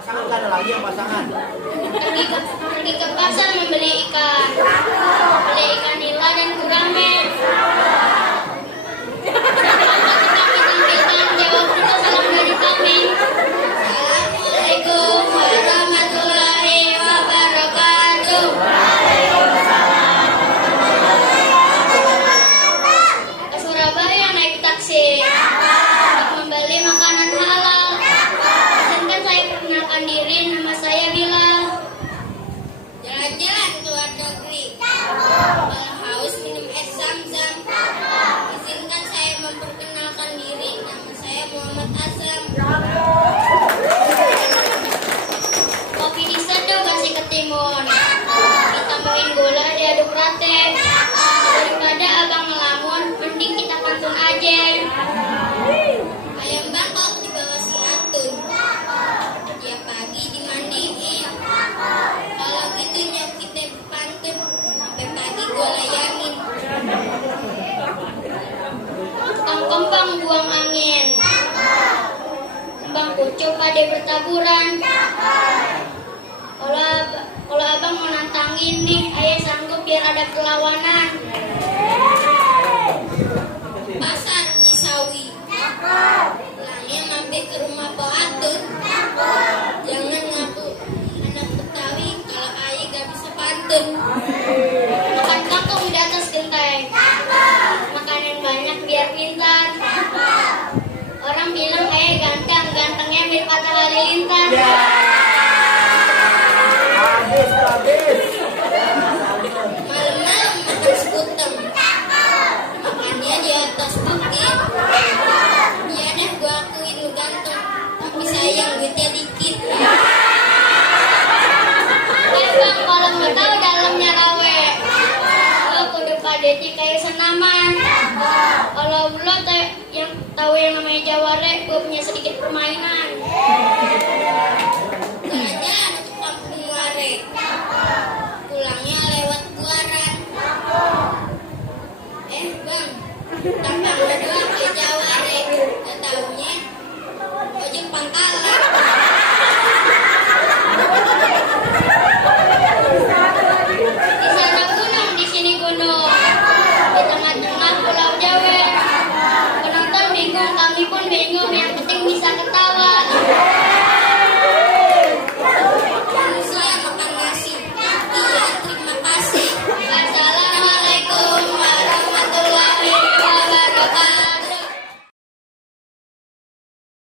Pasangan kan ada lagi yang pasangan. Pergi ke pasar membeli ikan. Beli ikan nila dan gurame. Kami jawab kita salam dari kami. Assalamualaikum warahmatullahi wabarakatuh. Ke Surabaya naik taksi untuk membeli makanan halal. Izinkan saya perkenalkan diri, nama saya Bilal. Jalan-jalan ke luar negeri. Kalau haus minum es zam-zam. Izinkan saya memperkenalkan diri, nama saya Muhammad Azam. Kopi diseduh kasih ketimun. Ditambahin gula diaduk rata. Daripada abang ngelamun, mending kita pantun aja. Ayam bangkok di bawah si Atun. Tiap pagi dimandiin. Kalau gitu nyok kita pantun. Sampai pagi gue layangin. Tukang kembang buang angin. Kembang kucuk pada bertaburan. Kalau abang mau nantangin nih, ayah sanggup biar ada perlawanan. Pasar Cisawi. Pulangnya mampir ke rumah Pak Atun. Jangan ngaku anak Betawi kalau ayah gak bisa pantun. Makan kangkung di atas genteng. Makanan banyak biar pintar. Orang bilang ayah ganteng, gantengnya mirip Atta Halilintar. Habis. Malam-malam makan sekuteng. Makannya di atas bukit. Ya deh gua akuin lu ganteng, tapi sayang duitnya dikit. Bang, kalau nggak tahu dalamnya rawe. Lo kudu padeti kayak senaman. Kalau belum yang tahu yang namanya jaware, gue punya sedikit permainan. Jalan-jalan untuk kampung Ware. Pulangnya lewat Buaran. Bang, tampang lo doang